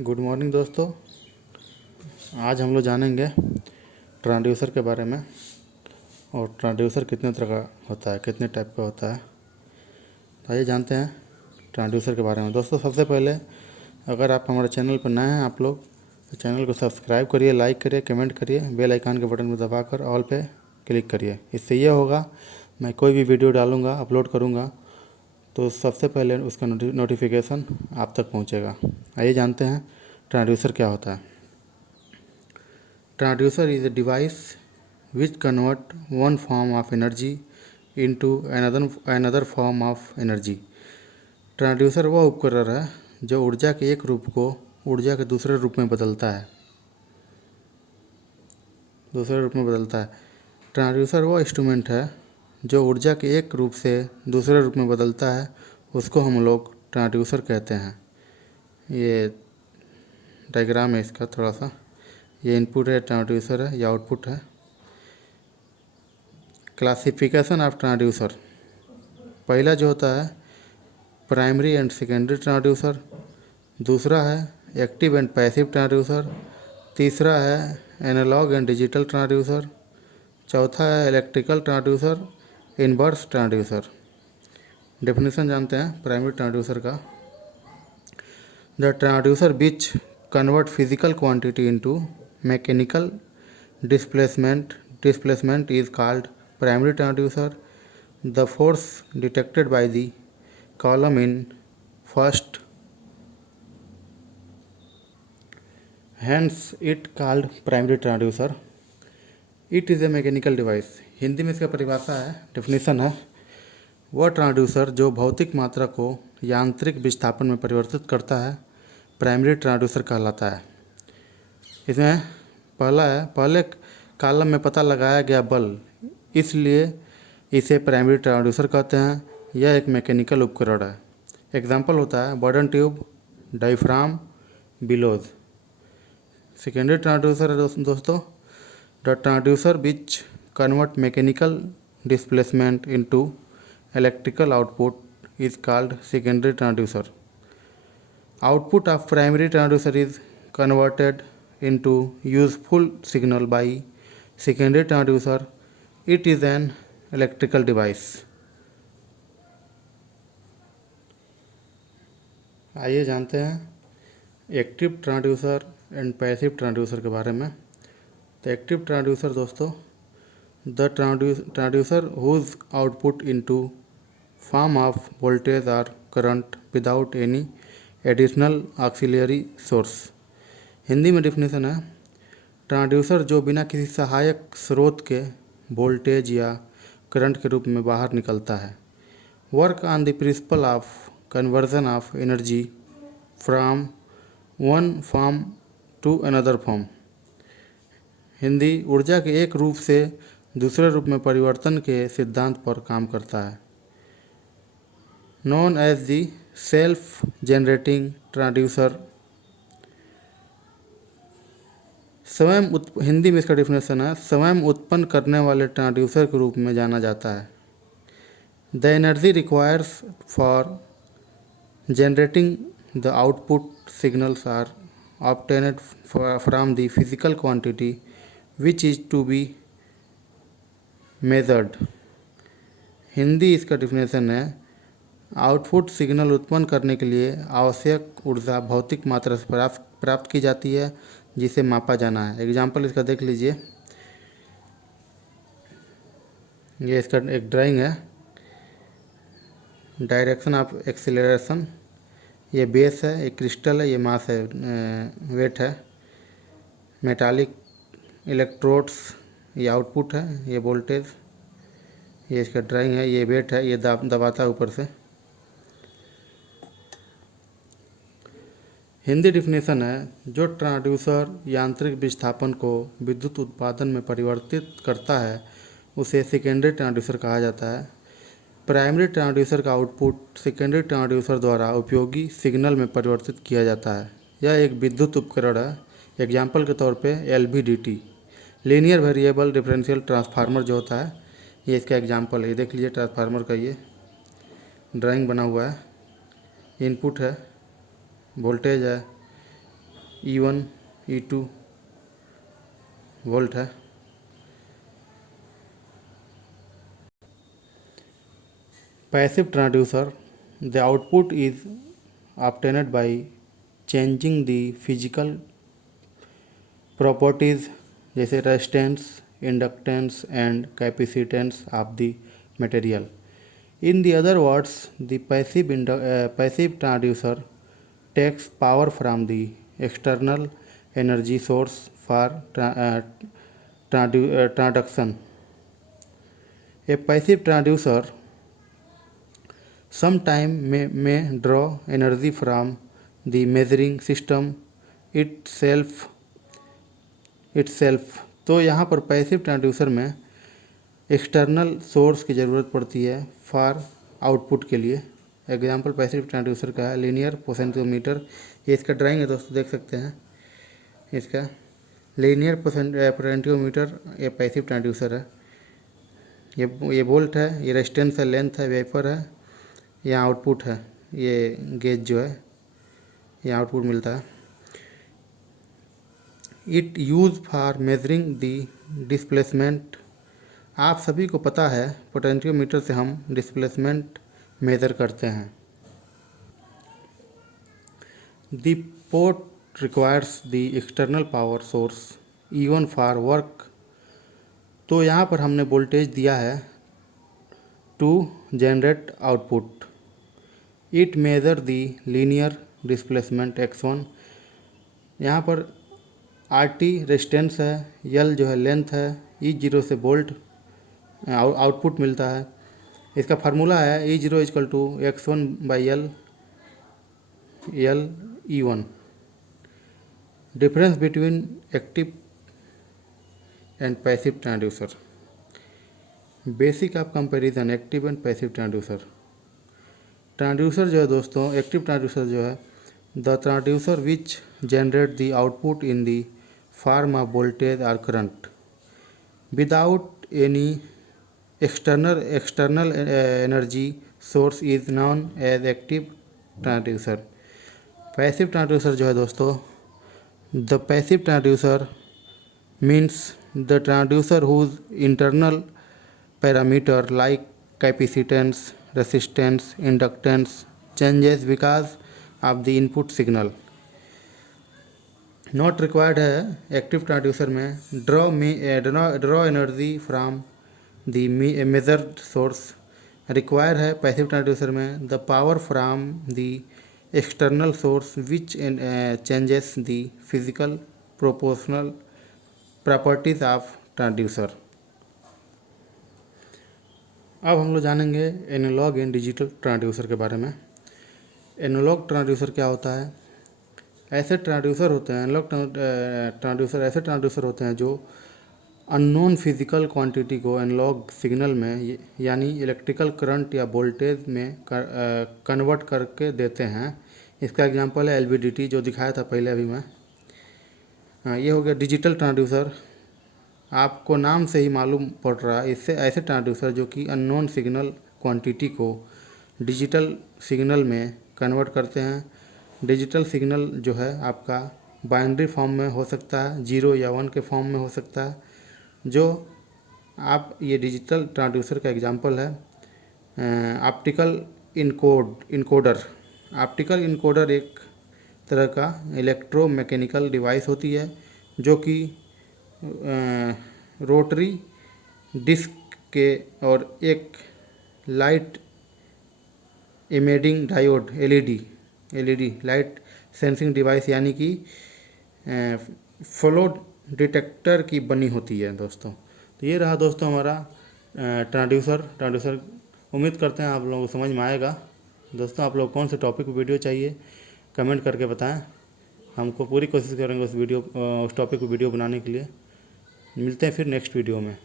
Good morning दोस्तों। आज हम लोग जानेंगे ट्रांसड्यूसर के बारे में और ट्रांसड्यूसर कितने तरह का होता है, कितने टाइप का होता है। तो आइए जानते हैं ट्रांसड्यूसर के बारे में। दोस्तों सबसे पहले अगर आप हमारे चैनल पर नए हैं आप लोग तो चैनल को सब्सक्राइब करिए, लाइक करिए, कमेंट करिए, बेल आइकन के बटन को दबाकर ऑल पे क्लिक करिए। इससे ये होगा मैं कोई भी वीडियो डालूँगा, अपलोड करूँगा तो सबसे पहले उसका नोटिफिकेशन आप तक पहुंचेगा। आइए जानते हैं ट्रांसड्यूसर क्या होता है। Transducer is a device which convert one form of energy into another form of energy. Transducer वह उपकरण है जो ऊर्जा के एक रूप को ऊर्जा के दूसरे रूप में बदलता है। ट्रांसड्यूसर वह इंस्ट्रूमेंट है जो ऊर्जा के एक रूप से दूसरे रूप में बदलता है, उसको हम लोग ट्रांसड्यूसर कहते हैं। ये डायग्राम है इसका थोड़ा सा, ये इनपुट है ट्रांसड्यूसर है, ये आउटपुट है। क्लासिफिकेशन ऑफ ट्रांसड्यूसर, पहला जो होता है प्राइमरी एंड सेकेंडरी ट्रांसड्यूसर, दूसरा है एक्टिव एंड पैसिव ट्रांसड्यूसर, तीसरा है एनालॉग एंड डिजिटल ट्रांसड्यूसर, चौथा है electrical transducer, inverse transducer. Definition जानते हैं प्राइमरी ट्रांसड्यूसर का। The transducer which convert physical quantity into mechanical displacement is called primary transducer. The force detected by the column in first hence it called primary transducer. It is a mechanical device. Hindi में इसका परिभाषा है, definition है, वह transducer जो भौतिक मात्रा को यांत्रिक विस्थापन में परिवर्तित करता है प्राइमरी ट्रांसड्यूसर कहलाता है। इसमें पहले कॉलम में पता लगाया गया बल, इसलिए इसे प्राइमरी ट्रांसड्यूसर कहते हैं। यह एक मैकेनिकल उपकरण है। एग्जाम्पल होता है Bourdon tube, diaphragm, bellows. Secondary transducer है दोस्तों the transducer which convert mechanical displacement into electrical output is called secondary transducer. Output of primary transducer is converted into useful signal by secondary transducer. It is an electrical device. आइए जानते हैं active transducer and passive transducer के बारे में। तो active transducer दोस्तों the transducer whose output into form of voltage और current without any additional auxiliary source. Hindi में डेफिनेशन है ट्रांसड्यूसर जो बिना किसी सहायक स्रोत के वोल्टेज या करंट के रूप में बाहर निकलता है। Work on the principle of conversion of energy from one form to another form. Hindi ऊर्जा के एक रूप से दूसरे रूप में परिवर्तन के सिद्धांत पर काम करता है। Known as the self generating transducer. Hindi में इसका डेफिनेशन है स्वयं उत्पन्न करने वाले ट्रांसड्यूसर के रूप में जाना जाता है। The energy requires for generating the output signals are obtained from the physical quantity which is to be measured. Hindi इसका डेफिनेशन है आउटपुट सिग्नल उत्पन्न करने के लिए आवश्यक ऊर्जा भौतिक मात्रा से प्राप्त की जाती है जिसे मापा जाना है। एग्जाम्पल इसका देख लीजिए, ये इसका एक ड्राइंग है, डायरेक्शन ऑफ एक्सीलरेशन। ये बेस है, ये क्रिस्टल है, ये मास है, वेट है, मेटालिक इलेक्ट्रोड्स, ये आउटपुट है, ये वोल्टेज, ये इसका ड्राइंग है, ये वेट है, ये दबाता है ऊपर से। हिंदी डिफिनेशन है जो ट्रांसड्यूसर यांत्रिक विस्थापन को विद्युत उत्पादन में परिवर्तित करता है उसे सेकेंडरी ट्रांसड्यूसर कहा जाता है। प्राइमरी ट्रांसड्यूसर का आउटपुट सेकेंडरी ट्रांसड्यूसर द्वारा उपयोगी सिग्नल में परिवर्तित किया जाता है। यह एक विद्युत उपकरण है। एग्जाम्पल के तौर पे LVDT, linear variable differential transformer जो होता है, ये इसका एग्जाम्पल है। देख लीजिए ट्रांसफार्मर का ये ड्राइंग बना हुआ है, इनपुट है, वोल्टेज है, E1 E2 वोल्ट है। Passive transducer, the output is obtained by changing the physical properties जैसे resistance, inductance and capacitance of the material. In the other words, the passive transducer takes power from the external energy source for transduction. A passive transducer sometimes may draw energy from the measuring system itself. तो यहाँ पर passive transducer में external source की ज़रूरत पड़ती है for output के लिए। एग्जांपल पैसिव ट्रांसड्यूसर का है लीनियर पोटेंशियोमीटर। ये इसका ड्राइंग है दोस्तों, देख सकते हैं इसका लीनियर पोटेंशियोमीटर। ये पैसिव ट्रांसड्यूसर है। ये वोल्ट है, ये रेजिस्टेंस है, लेंथ है, वेपर है, यहाँ आउटपुट है। ये गेज जो है यहाँ आउटपुट मिलता है। It use for measuring the displacement. आप सभी को पता है पोटेंशियोमीटर से हम डिस्प्लेसमेंट मेज़र करते हैं। The port requires the external power source even for work. तो यहाँ पर हमने वोल्टेज दिया है to generate output. It measure the linear displacement x1। यहाँ पर RT रेजिस्टेंस है, L जो है लेंथ है, E0 से वोल्ट आउटपुट मिलता है। इसका फार्मूला है E0 = x1/L E1। Difference between active and passive transducer. Basic of comparison active and passive transducer. Transducer जो है दोस्तों, एक्टिव ट्रांसड्यूसर जो है the transducer which generate the output in the form of voltage और current without any external energy source is known as active transducer। Passive transducer जो है दोस्तों, the passive transducer means the transducer whose internal parameter like capacitance, resistance, inductance changes because of the input signal। Not required है active transducer में draw energy from the measured source. Require है passive transducer में the power from the external source which changes the physical proportional properties of transducer. अब हम लोग जानेंगे analogue and digital transducer के बारे में। एनालॉग ट्रांसड्यूसर क्या होता है? ऐसे ट्रांसड्यूसर होते हैं, एनालॉग ट्रांसड्यूसर ऐसे ट्रांसड्यूसर होते हैं जो अननोन फिजिकल क्वांटिटी को एनालॉग सिग्नल में यानी इलेक्ट्रिकल करंट या वोल्टेज में कन्वर्ट करके देते हैं। इसका एग्जांपल है LVDT जो दिखाया था पहले अभी मैं। ये हो गया डिजिटल ट्रांसड्यूसर। आपको नाम से ही मालूम पड़ रहा है, इससे ऐसे ट्रांसड्यूसर जो कि अननोन सिग्नल क्वांटिटी को डिजिटल सिग्नल में कन्वर्ट करते हैं। डिजिटल सिग्नल जो है आपका बाइनरी फॉर्म में हो सकता है, 0 या 1 के फॉर्म में हो सकता है। जो आप ये डिजिटल ट्रांसड्यूसर का एग्जांपल है ऑप्टिकल इनकोडर। ऑप्टिकल इनकोडर एक तरह का इलेक्ट्रोमैकेनिकल डिवाइस होती है जो कि रोटरी डिस्क के और एक light imaging diode LED light sensing device यानी कि फ्लो डिटेक्टर की बनी होती है दोस्तों। तो ये रहा दोस्तों हमारा ट्रांसड्यूसर। उम्मीद करते हैं आप लोगों को समझ में आएगा। दोस्तों आप लोग कौन से टॉपिक पर वीडियो चाहिए कमेंट करके बताएं। हमको पूरी कोशिश करेंगे उस टॉपिक पर वीडियो बनाने के लिए। मिलते हैं फिर नेक्स्ट वीडियो में।